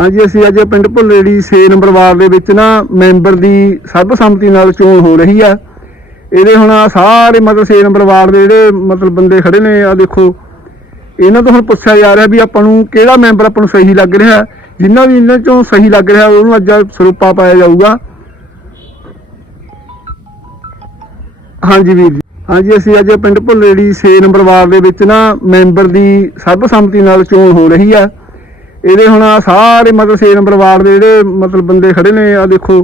ਹਾਂਜੀ, ਅਸੀਂ ਅੱਜ ਪਿੰਡ ਭੁੱਲੇੜੀ 6 ਨੰਬਰ ਵਾਰਡ ਦੇ ਵਿੱਚ ਨਾ ਮੈਂਬਰ ਦੀ ਸਰਬਸੰਮਤੀ ਨਾਲ ਚੋਣ ਹੋ ਰਹੀ ਆ। ਇਹਦੇ ਹੁਣ ਆਹ ਸਾਰੇ ਮਤਲਬ 6 ਨੰਬਰ ਵਾਰਡ ਦੇ ਜਿਹੜੇ ਮਤਲਬ ਬੰਦੇ ਖੜੇ ਨੇ ਆ ਦੇਖੋ। ਇਹਨਾਂ ਤੋਂ ਹੁਣ ਪੁੱਛਿਆ ਜਾ ਰਿਹਾ ਵੀ ਆਪਾਂ ਨੂੰ ਕਿਹੜਾ ਮੈਂਬਰ ਆਪਾਂ ਨੂੰ ਸਹੀ ਲੱਗ ਰਿਹਾ। ਜਿੰਨਾ ਵੀ ਇਹਨਾਂ ਚੋਂ ਸਹੀ ਲੱਗ ਰਿਹਾ, ਉਹਨੂੰ ਅੱਜ ਸਰੂਪਾ ਪਾਇਆ ਜਾਊਗਾ। ਹਾਂਜੀ ਵੀਰ ਜੀ। ਹਾਂਜੀ, ਅਸੀਂ ਅੱਜ ਪਿੰਡ ਭੁੱਲੇੜੀ 6 ਨੰਬਰ ਵਾਰਡ ਦੇ ਵਿੱਚ ਨਾ ਮੈਂਬਰ ਦੀ ਸਰਬਸੰਮਤੀ ਨਾਲ ਚੋਣ ਹੋ ਰਹੀ ਆ। ਇਹਦੇ ਹੁਣ ਆਹ ਸਾਰੇ ਮਤਲਬ 6 ਨੰਬਰ ਵਾਰਡ ਦੇ ਜਿਹੜੇ ਮਤਲਬ ਬੰਦੇ ਖੜੇ ਨੇ ਆ ਦੇਖੋ।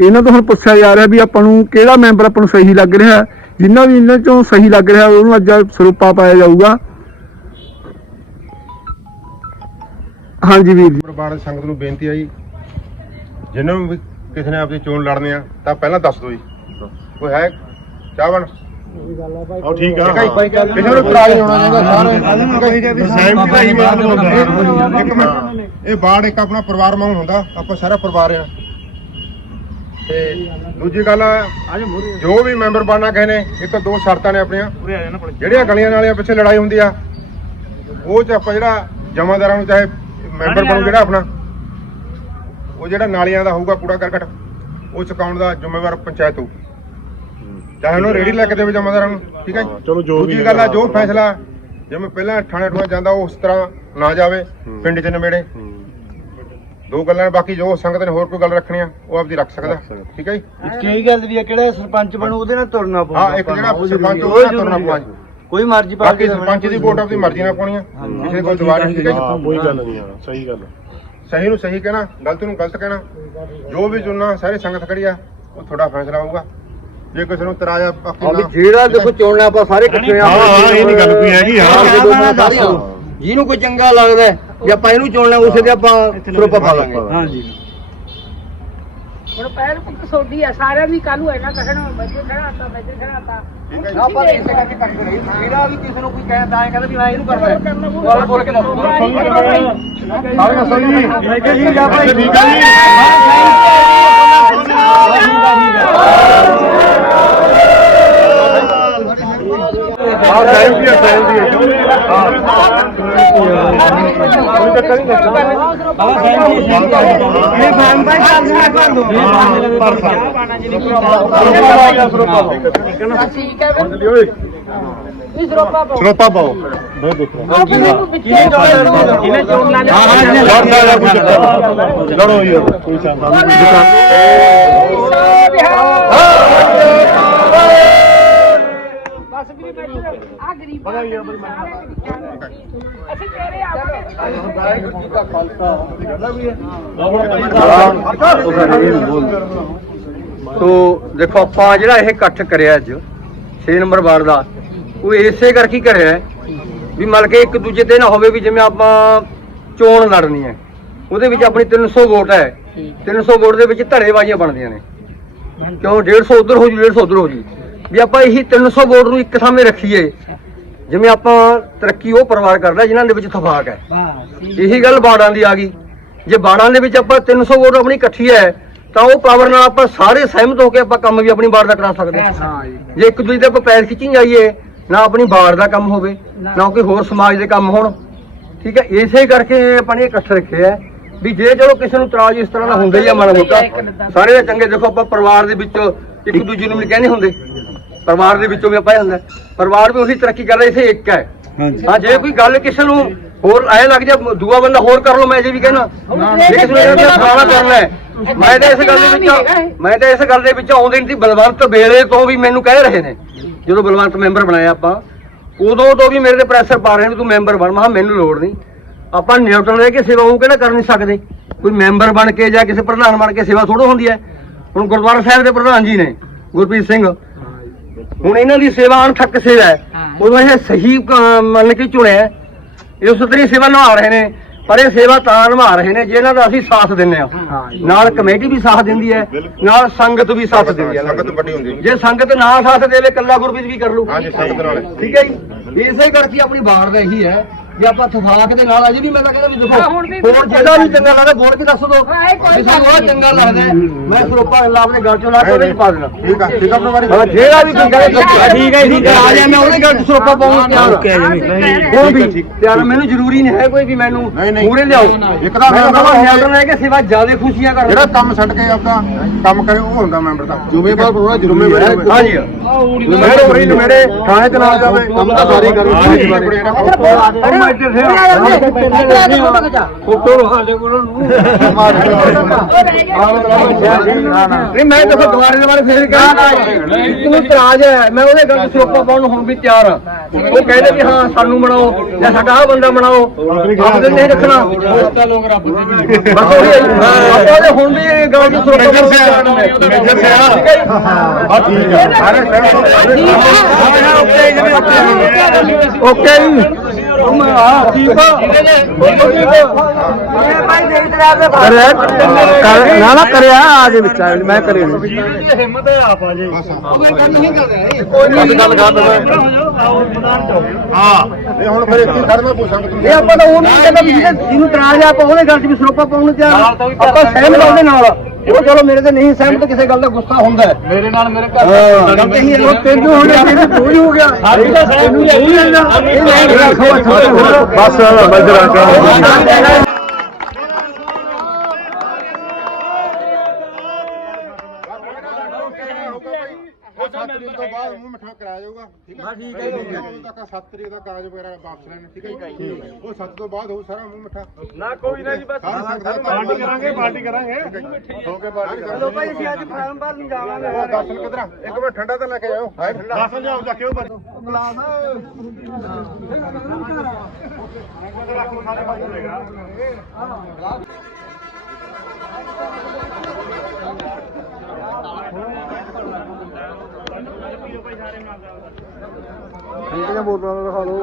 ਇਹਨਾਂ ਤੋਂ ਹੁਣ ਪੁੱਛਿਆ ਜਾ ਰਿਹਾ ਵੀ ਆਪਾਂ ਨੂੰ ਕਿਹੜਾ ਮੈਂਬਰ ਆਪਾਂ ਨੂੰ ਸਹੀ ਲੱਗ ਰਿਹਾ। ਜਿੰਨਾ ਵੀ ਇਹਨਾਂ ਚੋਂ ਸਹੀ ਲੱਗ ਰਿਹਾ, ਉਹਨੂੰ ਅੱਜ ਸਰੂਪਾ ਪਾਇਆ ਜਾਊਗਾ। ਹਾਂਜੀ ਵੀਰ ਜੀ। ਪਰਿਵਾਰ ਸੰਗਤ ਨੂੰ ਬੇਨਤੀ ਹੈ ਜੀ ਜਿਹਨਾਂ ਨੂੰ ਵੀ ਕਿਸੇ ਨੇ ਆਪਣੀ ਚੋਣ ਲੜਨੀ ਆ, ਤਾਂ ਪਹਿਲਾਂ ਦੱਸ ਦਿਓ ਜੀ। ਕੋਈ ਹੈ? ਚਾਹਵਣ? ਉਹ ਠੀਕ ਆ ਕਿਸੇ ਨੂੰ ਨਹੀਂ ਹੋਣਾ ਚਾਹੀਦਾ ਸਾਰੇ। ਸਹਿਮਤੀ ਦਾ ਹੁੰਦਾ। ਇੱਕ ਮਿੰਟ। ਇਹ ਬਾੜ ਇੱਕ ਆਪਣਾ ਪਰਿਵਾਰ ਵਾਂਗ ਹੁੰਦਾ। ਆਪਾਂ ਸਾਰਾ ਪਰਿਵਾਰ ਆ। ਤੇ ਦੂਜੀ ਗੱਲ ਜੋ ਵੀ ਮੈਂਬਰ ਬਣਨਾ ਕਹੇ ਨੇ ਇੱਕ ਦੋ ਸ਼ਰਤਾਂ ਨੇ ਆਪਣੀਆਂ। ਜਿਹੜੀਆਂ ਗਲੀਆਂ ਨਾਲੀਆਂ ਪਿੱਛੇ ਲੜਾਈ ਹੁੰਦੀ ਆ ਉਹ ਚ ਆਪਾਂ ਜਿਹੜਾ ਜਮਾਦਾਰਾਂ ਨੂੰ ਚਾਹੇ ਮੈਂਬਰ ਬਣੂ ਜਿਹੜਾ ਆਪਣਾ ਉਹ ਜਿਹੜਾ ਨਾਲੀਆਂ ਦਾ ਹੋਊਗਾ ਕੂੜਾ ਕਰਕਟ ਉਹ ਚੁਕਾਉਣ ਦਾ ਜ਼ਿੰਮੇਵਾਰ ਪੰਚਾਇਤ ਹੋਊ। ਚਾਹੇ ਉਹਨੂੰ ਰੇੜੀ ਲੈ ਕੇ ਦੇਵੇ ਜਮਾਦਾਰਾਂ ਨੂੰ ਠੀਕ ਹੈ ਜੀ? ਚਲੋ ਜੋ ਵੀ ਦੂਜੀ ਗੱਲ ਆ ਜੋ ਫੈਸਲਾ ਜਿਵੇਂ ਪਹਿਲਾਂ ਥਾਣੇ ਠੂਆ ਜਾਂਦਾ ਉਹ ਉਸ ਤਰ੍ਹਾਂ ਨਾ ਜਾਵੇ ਪਿੰਡ 'ਚ ਨਵੇੜੇ ਦੋ ਗੱਲਾਂ ਨੇ, ਬਾਕੀ ਜੋ ਸੰਗਤ ਨੇ ਹੋਰ ਕੋਈ ਗੱਲ ਰੱਖਣੀ ਆ ਉਹ ਆਪਦੀ ਰੱਖ ਸਕਦਾ ਠੀਕ ਹੈ ਜੀ? ਕਈ ਗੱਲ ਵੀ ਹੈ ਕਿਹੜਾ ਸਰਪੰਚ ਬਣੂ ਉਹਦੇ ਨਾਲ ਤੁਰਨਾ ਪਊਗਾ ਹਾਂ ਇੱਕ ਜਿਹੜਾ ਸਰਪੰਚ ਉਹ ਤੁਰਨਾ ਪਊਗਾ। ਕੋਈ ਮਰਜ਼ੀ ਪਾ ਬਾਕੀ ਸਰਪੰਚ ਦੀ ਵੋਟ ਆਪਦੀ ਮਰਜ਼ੀ ਨਾਲ ਪਾਉਣੀ ਆ ਕਿਸੇ ਕੋਈ ਦਵਾਰ ਨਹੀਂ ਠੀਕ ਹੈ ਕੋਈ ਗੱਲ ਨਹੀਂ ਆ ਸਹੀ ਗੱਲ ਸਹੀ ਨੂੰ ਸਹੀ ਕਹਿਣਾ ਗਲਤ ਨੂੰ ਗਲਤ ਕਹਿਣਾ ਜੋ ਵੀ ਚੁਣਨਾ ਸਾਰੀ ਸੰਗਤ ਖੜੀ ਆ ਉਹ ਤੁਹਾਡਾ ਫੈਸਲਾ ਹੋਊਗਾ। ਜੇ ਕਿਸੇ ਨੂੰ ਤਰਾਜਾ ਬਾਕੀ ਨਾ ਜਿਹੜਾ ਦੇਖੋ ਚੋਣਨਾ ਆਪਾਂ ਸਾਰੇ ਇਕੱਠੇ ਹਾਂ ਹਾਂ ਇਹ ਨਹੀਂ ਗੱਲ ਕੋਈ ਹੈਗੀ ਹਾਂ। ਜਿਹਨੂੰ ਕੋਈ ਚੰਗਾ ਲੱਗਦਾ ਹੈ, ਜੇ ਆਪਾਂ ਇਹਨੂੰ ਚੁਣਨਾ ਉਸੇ ਦੇ ਆਪਾਂ ਸਰੋਪਾ ਪਾ ਲਾਂਗੇ। ਹਾਂਜੀ ਹੁਣ ਪੈਰ ਪੁੱਤ ਸੋਡੀ ਆ ਸਾਰਿਆਂ ਦੀ ਕੱਲੂ ਇਹਨਾਂ ਕਹਣ ਬੱਜੇ ਖੜਾਤਾ ਬੱਜੇ ਖੜਾਤਾ ਠੀਕ ਹੈ ਜੀ। ਆਪਾਂ ਇਸੇ ਕਰਕੇ ਕੱਟ ਰਹੀ ਜਿਹੜਾ ਵੀ ਕਿਸੇ ਨੂੰ ਕੋਈ ਕਹਿੰਦਾ ਐ ਕਹਿੰਦਾ ਵੀ ਮੈਂ ਇਹਨੂੰ ਕਰਨਾ ਬੋਲ ਬੋਲ ਕੇ ਦੱਸੂਗਾ ਸਾਰਿਆਂ ਸਹੀ ਮੈਂ ਕਿਹਾ ਠੀਕ ਆ ਭਾਈ ਠੀਕ ਆ ਜੀ। ਹਾਂ ਸਹਿਮ ਦੀ ਸਹਿਮ ਦੀ ਠੀਕ ਹੈ ਫਿਰ ਵੀ ਸਰੋਪਾ ਪਾਓ ਸਰੋਪਾ ਪਾਓ ਮੈਂ ਦੇਖ ਰਿਹਾ ਆਪਣੇ ਚੋਣ ਲਾ ਲਿਆ ਲੜਦਾ ਜਾਂ ਕੁਝ ਲੜੋ ਯਾਰ ਕੋਈ ਚਾਹੁੰਦਾ ਬਸ ਵੀ ਬੈਠੇ ਆ ਗਰੀਬ ਅਸੀਂ ਤੇਰੇ ਆਵਾਂਗੇ ਤੋ ਦੇਖੋ ਆਪਾਂ ਜਿਹੜਾ ਇਹ ਇਕੱਠ ਕਰਿਆ ਅੱਜ 6 ਨੰਬਰ ਵਾਰਡ ਦਾ ਉਹ ਇਸੇ ਕਰਕੇ ਕਰਿਆ ਵੀ ਮਤਲਬ ਕਿ ਇੱਕ ਦੂਜੇ ਤੇ ਨਾ ਹੋਵੇ ਵੀ ਜਿਵੇਂ ਆਪਾਂ ਚੋਣ ਲੜਨੀ ਹੈ। ਉਹਦੇ ਵਿੱਚ ਆਪਣੀ 300 ਵੋਟ ਹੈ। 300 ਵੋਟ ਦੇ ਵਿੱਚ ਧੜੇਬਾਜ਼ੀਆਂ ਬਣਦੀਆਂ ਨੇ। ਕਿਉਂ? 150 ਉਧਰ ਹੋ ਜੂ 150 ਉਧਰ ਹੋ ਜੂ। ਵੀ ਆਪਾਂ ਇਹੀ 300 ਵੋਟ ਨੂੰ ਇੱਕ ਸਾਹਮਣੇ ਰੱਖੀਏ। ਜਿਵੇਂ ਆਪਾਂ ਤਰੱਕੀ ਉਹ ਪਰਿਵਾਰ ਕਰਦਾ ਜਿਨ੍ਹਾਂ ਦੇ ਵਿੱਚ ਇਤਫਾਕ ਹੈ। ਇਹੀ ਗੱਲ। ਬਾੜਾਂ ਦੀ ਆ ਗਈ। ਜੇ ਬਾੜਾਂ ਦੇ ਵਿੱਚ ਆਪਾਂ 300 ਵੋਟ ਆਪਣੀ ਇਕੱਠੀ ਹੈ ਤਾਂ ਉਹ ਪਾਵਰ ਨਾਲ ਆਪਾਂ ਸਾਰੇ ਸਹਿਮਤ ਹੋ ਕੇ ਆਪਾਂ ਕੰਮ ਵੀ ਆਪਣੀ ਬਾੜ ਦਾ ਕਰਾ ਸਕਦੇ ਹਾਂ। ਜੇ। ਇੱਕ ਦੂਜੇ ਦੇ ਆਪਾਂ ਪੈਰ ਖਿੱਚੀ ਜਾਈਏ ਨਾ ਆਪਣੀ ਬਾੜ ਦਾ ਕੰਮ ਹੋਵੇ ਨਾ। ਕੋਈ ਹੋਰ ਸਮਾਜ ਦੇ ਕੰਮ ਹੋਣ। ਠੀਕ ਹੈ ਇਸੇ ਕਰਕੇ ਆਪਾਂ ਨੇ ਇਕੱਠ ਰੱਖਿਆ ਹੈ ਵੀ ਜੇ ਚਲੋ ਕਿਸੇ ਨੂੰ ਇਤਰਾਜ਼ ਇਸ ਤਰ੍ਹਾਂ ਦਾ ਹੁੰਦਾ ਹੀ ਆ ਮਾੜਾ ਮੋਟਾ ਸਾਰੇ ਦੇ ਚੰਗੇ ਦੇਖੋ ਆਪਾਂ ਪਰਿਵਾਰ ਦੇ ਵਿੱਚੋਂ ਇੱਕ ਦੂਜੇ ਨੂੰ ਵੀ ਕਹਿੰਦੇ ਹੁੰਦੇ। ਪਰਿਵਾਰ ਦੇ ਵਿੱਚੋਂ ਵੀ ਆਪਾਂ ਇਹ ਹੁੰਦਾ ਪਰਿਵਾਰ ਵੀ ਉਹੀ ਤਰੱਕੀ ਕਰ ਰਿਹਾ ਇਸੇ ਇੱਕ ਹੈ। ਹਾਂ ਜੇ ਕੋਈ ਗੱਲ ਕਿਸੇ ਨੂੰ ਹੋਰ ਐ ਲੱਗ ਜਾ ਦੂਆ ਬੰਦਾ ਹੋਰ ਕਰ ਲਓ ਮੈਂ ਜੇ ਵੀ ਕਹਿਣਾ। ਜੇ ਕਿਸੇ ਨੂੰ ਇਹ ਫਲਾਣਾ ਕਰਨਾ ਹੈ ਮੈਂ ਤਾਂ ਇਸ ਗੱਲ ਦੇ ਵਿੱਚ ਮੈਂ ਤਾਂ ਇਸ ਗੱਲ ਦੇ ਵਿੱਚ ਆਉਂਦੇ ਨਹੀਂ ਸੀ ਬਲਵੰਤ ਵੇਲੇ ਤੋਂ ਵੀ ਮੈਨੂੰ ਕਹਿ ਰਹੇ ਨੇ। ਜਦੋਂ ਬਲਵੰਤ ਮੈਂਬਰ ਬਣਾਇਆ ਆਪਾਂ ਉਦੋਂ ਤੋਂ ਵੀ ਮੇਰੇ ਤੇ ਪ੍ਰੈਸ਼ਰ ਪਾ ਰਹੇ ਨੇ ਤੂੰ ਮੈਂਬਰ ਬਣ। ਮੈਂ ਕਿਹਾ ਮੈਨੂੰ ਲੋੜ ਨਹੀਂ। ਆਪਾਂ ਨਿਊਟਰਲ ਰਹਿ ਕੇ ਸੇਵਾ ਉਹ ਕਿਹੜਾ ਕਰ ਨਹੀਂ ਸਕਦੇ। ਕੋਈ ਮੈਂਬਰ ਬਣ ਕੇ ਜਾਂ ਕਿਸੇ ਪ੍ਰਧਾਨ ਬਣ ਕੇ ਸੇਵਾ ਥੋੜੋ ਹੁੰਦੀ ਹੈ। ਹੁਣ ਗੁਰਦੁਆਰਾ ਸਾਹਿਬ ਦੇ ਪ੍ਰਧਾਨ ਜੀ ਨੇ ਗੁਰਪ੍ਰੀਤ ਸਿੰਘ। ਹੁਣ ਇਹਨਾਂ ਦੀ ਸੇਵਾ ਅਣਥੱਕ ਸੇਵਾ ਹੈ। ਉਦੋਂ ਇਹ ਸਹੀ ਅਹ, ਮੰਨ ਕੇ ਚੁਣਿਆ ਹੈ। ਇਹ ਹੀ ਸੇਵਾ ਨਿਭਾ ਰਹੇ ਨੇ। ਪਰ ਇਹ ਸੇਵਾ ਤਾਂ ਨਿਭਾ ਰਹੇ ਨੇ ਜਿਹਨਾਂ ਦਾ ਅਸੀਂ ਸਾਥ ਦਿੰਨੇ ਆ ਨਾਲ ਕਮੇਟੀ ਵੀ ਸਾਥ ਦਿੰਦੀ ਹੈ ਨਾਲ ਸੰਗਤ ਵੀ ਸਾਥ ਦਿੰਦੀ ਹੈ। ਸੰਗਤ ਵੱਡੀ ਹੁੰਦੀ ਜੇ ਸੰਗਤ ਨਾ ਸਾਥ ਦੇਵੇ ਕੱਲਾ ਗੁਰਪ੍ਰੀਤ ਵੀ ਕਰ ਲੂ ਹਾਂਜੀ ਸੰਗਤ ਨਾਲ ਠੀਕ ਹੈ ਜੀ। ਇਸੇ ਕਰਕੇ ਆਪਣੀ ਬਾੜ ਇਹੀ ਹੈ। ਵੀ ਆਪਾਂ ਤਫਾਕ ਦੇ ਨਾਲ ਅਜੇ ਵੀ ਮੈਂ ਤਾਂ ਕਹਿੰਦਾ ਵੀ ਦੇਖੋ ਹਾਂ, ਹੁਣ ਵੀ- ਹੋਰ ਜਿਹੜਾ ਵੀ ਚੰਗਾ ਲੱਗਦਾ ਬੋਲ ਕੇ ਦੱਸ ਦੋ ਹਾਂ, ਇਹ ਕੋਈ ਉਹ ਚੰਗਾ ਲੱਗਦਾ ਹੈ, ਮੈਂ ਸਰੋਪਾ ਲਾ ਆਪਣੇ ਗੱਲ ਚੋਂ ਲਾ ਕੇ ਉਹਦੇ ਵਿੱਚ ਪਾ ਦੇਣਾ। ਠੀਕ ਆ ਠੀਕ ਆ ਪਰਿਵਾਰੀ ਹਾਂ ਜਿਹੜਾ ਵੀ ਕੋਈ ਕਹੇ ਠੀਕ ਹੈ ਠੀਕ ਹੈ ਆ। ਜਾ ਮੈਂ ਉਹਦੇ ਗੱਲ ਚ ਸਰੋਪਾ ਪਾਉਣ ਨੂੰ ਤਿਆਰ ਹਾਂ ਉਹ ਵੀ ਤਿਆਰ ਮੈਨੂੰ ਜ਼ਰੂਰੀ ਨਹੀਂ ਹੈ ਕੋਈ ਵੀ ਮੈਨੂੰ ਨਹੀਂ, ਨਹੀਂ। ਮੂਰੇ ਲਿਆਓ। ਇੱਕ ਤਾਂ ਮੈਂ ਮੇਰਾ ਕਹਾਂ ਕੰਮ ਨਿਆਦਨ ਲੈ ਕੇ ਸਿਵਾ ਜ਼ਿਆਦਾ ਖੁਸ਼ੀਆਂ ਕਰ ਜਿਹੜਾ ਕੰਮ ਛੱਡ ਕੇ ਆਪਦਾ ਕੰਮ ਕਰੇ ਉਹ ਹੁੰਦਾ ਮੈਂਬਰ ਦਾ। ਜ਼ਿੰਮੇਵਾਰ ਹੋਣਾ ਜ਼ਰੂਰੀ ਹੈ। ਹਾਂਜੀ। ਹੋਰੀ ਨਮੇੜੇ ਥਾਣੇ ਤੇ ਨਾ ਜਾਵੇ। ਕੰਮ ਤਾਂ ਸਾਰੀ ਕਰੋ। ਫੋਟੋ ਸਾਡੇ ਕੋਲ ਨੂੰ ਨਹੀਂ ਮੈਂ ਦੇਖੋ ਦੁਬਾਰੇ ਦੁਬਾਰੇ ਫੇਰ ਕਹਾਂ ਤੈਨੂੰ ਇਤਰਾਜ਼ ਹੈ ਮੈਂ ਉਹਦੇ ਗੱਲ ਸਰੋਪਾ ਪਾਉਣ ਨੂੰ ਹੁਣ ਵੀ ਤਿਆਰ ਹਾਂ ਉਹ ਕਹਿੰਦੇ ਵੀ ਹਾਂ ਸਾਨੂੰ ਬਣਾਓ ਜਾਂ ਸਾਡਾ ਆਹ ਬੰਦਾ ਬਣਾਓ ਆਪਦੇ ਨਹੀਂ ਰੱਖਣਾ ਲੋਕ ਰੱਬ ਦੇ ਬਸ ਉਹੀ ਹੈ। ਆਪਾਂ ਉਹਦੇ ਹੁਣ ਵੀ ਗੱਲ ਚ ਸਰੋਪਾ ਮੇਜਰ ਸਿਆ। ਮੇਜਰ ਸਿਆ ਹੈ ਠੀਕ ਹੈ ਓਕੇ ਜੀ ਆ ਕਰਿਆ ਕਰ- ਨਾ ਨਾ ਕਰਿਆ ਆ ਦੇ ਵਿੱਚ ਆ, ਮੈਂ ਕਰੇ ਹਿੰਮਤ ਹੈ ਆਪ ਆ ਜੇ ਕੋਈ ਗੱਲ ਕਰ ਦੋ ਹਾਂ। ਇਹ ਹੁਣ ਫਿਰ ਇੱਥੇ ਖੜਨਾ ਪੁੱਛਾਂਗੇ ਤੁਸੀਂ ਇਹ ਆਪਾਂ ਤਾਂ ਉਹ ਨਹੀਂ ਕਹਿੰਦਾ ਜਿਹਨੂੰ ਤਰਾਜ ਆ ਆਪਾਂ ਉਹਦੇ ਗੱਲ 'ਚ ਵੀ ਸਰੋਪਾ ਪਾਉਣ ਨੂੰ ਤਿਆਰ। ਆਪਾਂ ਸਹਿਮਤ ਉਹਦੇ ਨਾਲ। ਉਹ ਚਲੋ ਮੇਰੇ ਤੇ ਨਹੀਂ ਸਹਿਮਤ ਕਿਸੇ ਗੱਲ ਦਾ ਗੁੱਸਾ ਹੁੰਦਾ ਹੈ। ਮੇਰੇ ਨਾਲ ਮੇਰੇ ਘਰ ਹਾਂ। ਗੱਲ ਤਾਂ ਇਹੀ ਹੈ ਉਹ ਤੈਨੂੰ ਹੋ ਗਿਆ। ਤੇਰੇ ਤੂੰ ਹੀ। ਗਿਆ। ਸਾਡੀ ਤਾਂ ਸਹਿਮਤ ਨਹੀਂ ਇਹ ਨਹੀਂ ਰੱਖੋ ਬਸ ਬਜਰਾ ਉਹ 7 ਤਰੀਕ ਤੋਂ ਬਾਅਦ ਮੂੰਹ ਮਿੱਠਾ ਕਰਾਇਆ ਜਾਊਗਾ। ਠੀਕ ਹੈ? ਠੀਕ ਹੈ ਠੀਕ ਹੈ ਉਦੋਂ ਤੱਕ 7 ਤਰੀਕ ਦਾ ਕਾਗਜ਼ ਵਗੈਰਾ ਵਾਪਸ ਲੈਣੇ ਠੀਕ ਹੈ ਜੀ? ਉਹ 7 ਤੋਂ ਬਾਅਦ ਹੋਊ ਸਾਰਾ ਮੂੰਹ ਮਿੱਠਾ। ਨਾ ਕੋਈ ਨਾ ਜੀ ਬਸ ਸਾਰੀ ਸੰਗਤ ਪਾਰਟੀ ਕਰਾਂਗੇ ਪਾਰਟੀ ਕਰਾਂਗੇ। ਹੋ ਕੇ ਬਾਹਰ ਚਲੋ ਭਾਈ ਅਸੀਂ ਅੱਜ ਫਾਰਮ ਭਰ ਨੂੰ ਜਾਵਾਂਗੇ। ਉਹ ਦਰਸ਼ਨ ਕਿਧਰ ਇੱਕ ਮਿੰਟ ਠੰਡਾ ਤਾਂ ਲੈ ਕੇ ਜਾਓ ਹਾਏ ਠੰਡਾ। ਦਸ ਲਿਆਓ ਜਾ ਕੇ ਉਹ ਇਹਦੀਆਂ ਬੋਤਲਾਂ ਦਿਖਾ ਦਿਓ।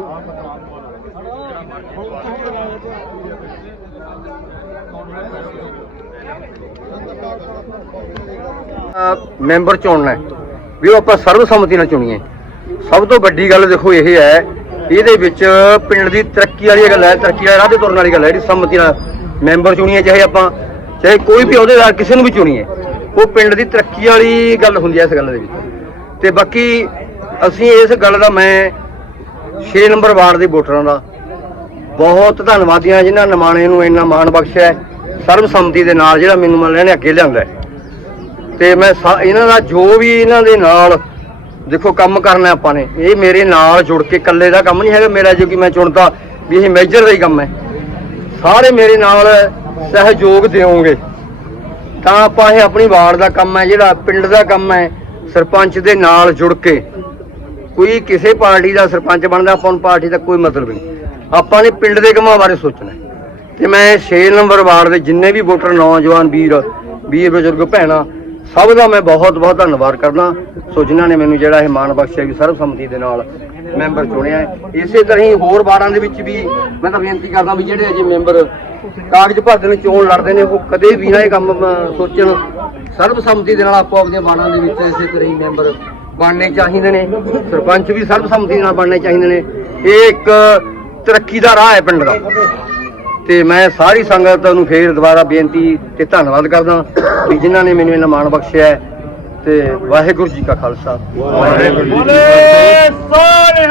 ਮੈਂਬਰ ਚੁਣਨਾ ਹੈ। ਵੀ ਉਹ ਆਪਾਂ ਸਰਬਸੰਮਤੀ ਨਾਲ ਚੁਣੀਏ। ਸਭ ਤੋਂ ਵੱਡੀ ਗੱਲ ਦੇਖੋ ਇਹ ਹੈ ਇਹਦੇ ਵਿੱਚ ਪਿੰਡ ਦੀ ਤਰੱਕੀ ਵਾਲੀ ਗੱਲ ਹੈ ਤਰੱਕੀ ਵਾਲੇ ਰਾਹ ਤੇ ਤੁਰਨ ਵਾਲੀ ਗੱਲ ਹੈ ਜਿਹੜੀ ਸੰਮਤੀ ਨਾਲ ਮੈਂਬਰ ਚੁਣੀਏ ਚਾਹੇ ਆਪਾਂ ਚਾਹੇ ਕੋਈ ਵੀ ਅਹੁਦੇਦਾਰ ਕਿਸੇ ਨੂੰ ਵੀ ਚੁਣੀਏ। ਉਹ ਪਿੰਡ ਦੀ ਤਰੱਕੀ ਵਾਲੀ ਗੱਲ ਹੁੰਦੀ ਹੈ ਇਸ ਗੱਲ ਦੇ ਵਿੱਚ। ਤੇ ਬਾਕੀ ਅਸੀਂ ਇਸ ਗੱਲ ਦਾ ਮੈਂ 6 ਨੰਬਰ ਵਾਰਡ ਦੇ ਵੋਟਰਾਂ ਦਾ ਬਹੁਤ ਧੰਨਵਾਦੀ ਹਾਂ ਜਿਨ੍ਹਾਂ ਨਿਮਾਣੇ ਨੂੰ ਇੰਨਾ ਮਾਣ ਬਖਸ਼ਿਆ ਹੈ। ਸਰਬਸੰਮਤੀ ਦੇ ਨਾਲ ਜਿਹੜਾ ਮੈਨੂੰ ਮੰਨ ਲੈਣੇ ਅੱਗੇ ਲਿਆਂਦਾ ਹੈ। ਤੇ ਮੈਂ ਸਾ- ਇਹਨਾਂ ਦਾ ਜੋ ਵੀ ਇਹਨਾਂ ਦੇ ਨਾਲ ਦੇਖੋ ਕੰਮ ਕਰਨਾ ਆਪਾਂ ਨੇ, ਇਹ ਮੇਰੇ ਨਾਲ ਜੁੜ ਕੇ ਇਕੱਲੇ ਦਾ ਕੰਮ ਨਹੀਂ ਹੈਗਾ, ਮੇਰਾ ਜੋ ਕਿ ਮੈਂ ਚੁਣਦਾ ਵੀ ਇਹ ਮੇਜਰ ਦਾ ਹੀ ਕੰਮ ਹੈ ਸਾਰੇ ਮੇਰੇ ਨਾਲ ਸਹਿਯੋਗ ਦਿਓਗੇ ਤਾਂ ਆਪਾਂ ਇਹ ਆਪਣੀ ਵਾਰਡ ਦਾ ਕੰਮ ਹੈ, ਜਿਹੜਾ ਪਿੰਡ ਦਾ ਕੰਮ ਹੈ ਸਰਪੰਚ ਦੇ ਨਾਲ ਜੁੜ ਕੇ ਕੋਈ ਕਿਸੇ ਪਾਰਟੀ ਦਾ ਸਰਪੰਚ ਬਣਦਾ, ਆਪਾਂ ਨੂੰ ਪਾਰਟੀ ਦਾ ਕੋਈ ਮਤਲਬ ਨਹੀਂ ਆਪਾਂ ਨੇ ਪਿੰਡ ਦੇ ਕੰਮਾਂ ਬਾਰੇ ਸੋਚਣਾ ਹੈ। ਤੇ ਮੈਂ 6 ਨੰਬਰ ਵਾਰਡ ਦੇ ਜਿੰਨੇ ਵੀ ਵੋਟਰ, ਨੌਜਵਾਨ ਵੀਰ ਵੀਰ ਬਜ਼ੁਰਗ, ਭੈਣਾਂ, ਸਭ ਦਾ ਮੈਂ ਬਹੁਤ ਬਹੁਤ ਧੰਨਵਾਦ ਕਰਦਾ ਸੋ ਜਿਨ੍ਹਾਂ ਨੇ ਮੈਨੂੰ ਜਿਹੜਾ ਇਹ ਮਾਣ ਬਖਸ਼ਿਆ ਵੀ ਸਰਬਸੰਮਤੀ ਦੇ ਨਾਲ ਮੈਂਬਰ ਚੁਣਿਆ ਹੈ। ਇਸੇ ਤਰ੍ਹਾਂ ਹੀ ਹੋਰ ਵਾਰਡਾਂ ਦੇ ਵਿੱਚ ਵੀ ਮੈਂ ਤਾਂ ਬੇਨਤੀ ਕਰਦਾ ਵੀ ਜਿਹੜੇ ਅਜੇ ਮੈਂਬਰ ਕਾਗਜ਼ ਭਰਦੇ ਨੇ, ਚੋਣ ਲੜਦੇ ਨੇ, ਉਹ ਕਦੇ ਵੀ ਨਾ ਇਹ ਕੰਮ ਸੋਚਣ ਸਰਬਸੰਮਤੀ ਦੇ ਨਾਲ ਆਪੋ ਆਪਣੀਆਂ ਵਾਰਡਾਂ ਦੇ ਵਿੱਚ ਇਸੇ ਤਰ੍ਹਾਂ ਹੀ ਮੈਂਬਰ ਬਣਨੇ ਚਾਹੀਦੇ ਨੇ। ਸਰਪੰਚ ਵੀ ਸਰਬਸੰਮਤੀ ਨਾਲ ਬਣਨੇ ਚਾਹੀਦੇ ਨੇ। ਇਹ ਇੱਕ ਤਰੱਕੀ ਦਾ ਰਾਹ ਹੈ ਪਿੰਡ ਦਾ। ਤੇ ਮੈਂ ਸਾਰੀ ਸੰਗਤ ਨੂੰ ਫੇਰ ਦੁਬਾਰਾ ਬੇਨਤੀ ਤੇ ਧੰਨਵਾਦ ਕਰਦਾ ਵੀ ਜਿਨ੍ਹਾਂ ਨੇ ਮੈਨੂੰ ਇਹਨਾਂ ਮਾਣ ਬਖਸ਼ਿਆ ਹੈ। ਤੇ ਵਾਹਿਗੁਰੂ ਜੀ ਕਾ ਖਾਲਸਾ। ਵਾਹਿਗੁਰੂ ਜੀ ਕੀ ਫਤਿਹ।